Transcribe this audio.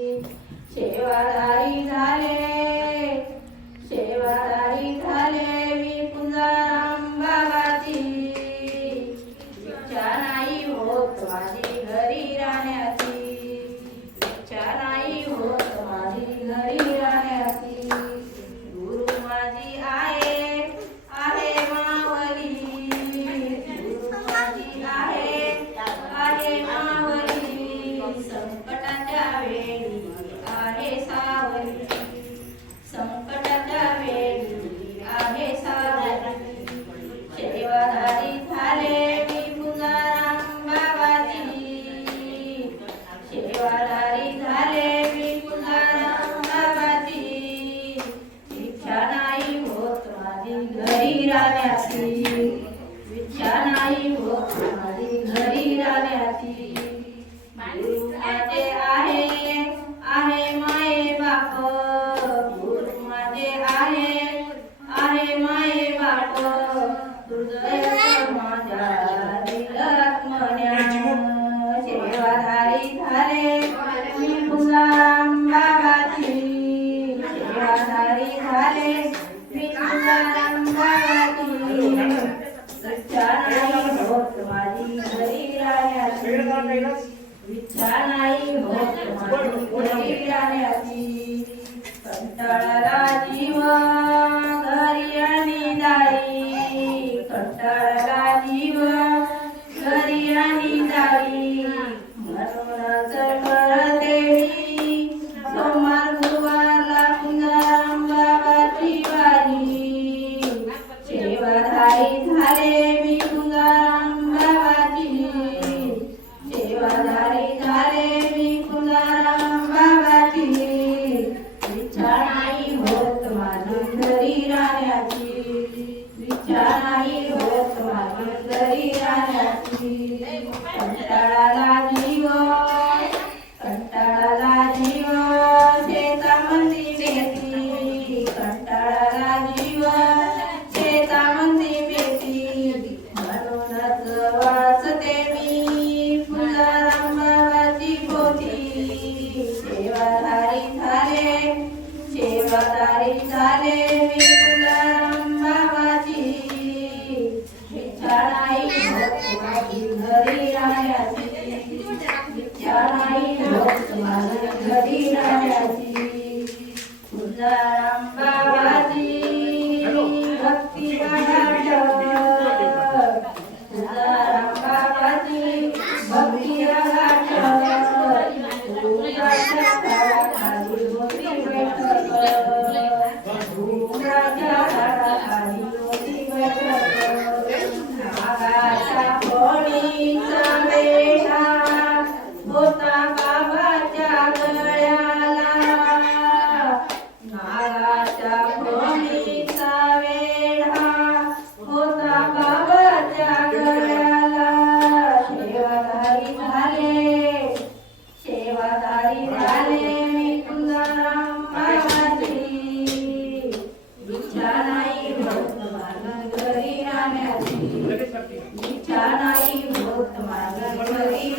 शेवादारी झाले शेवादारी झाले मी पुंजाराम बाबाची. इच्छा नाही होत माझी घरी राहण्याची. इच्छा नाही होत माझी घरी राहण्याची. गुरु माझी आहे आहे मावली. गुरु माझी आहे आहे मावली. संकटाच्या झाले मी पुंजाराम बाबाची इच्छा नाही होत माझी घरी राहण्याची. इच्छा नाही होत माझी घरी राहण्याची. सेवाधारी झाले मी बाबाची झाले मी बाबाची इच्छा नाही होत माझी घरी राहण्याची इच्छा नाही होत माझी घरी राहण्याची जीव माझी घरी कंटाळाला जीव कंटाळाला जीव शेतामध्ये बेटी कंटाळाला जीव शेतामध्ये बेटी म्हणूनच वाचते मी फुलाराम बाबाची सेवाधारी झाले सेवाधारी झाले मी. होत घरी राहण्याची तुकाराम झाले. सेवादारी झाले मी तुकाराम मायाची नाही भक्त मागण घरी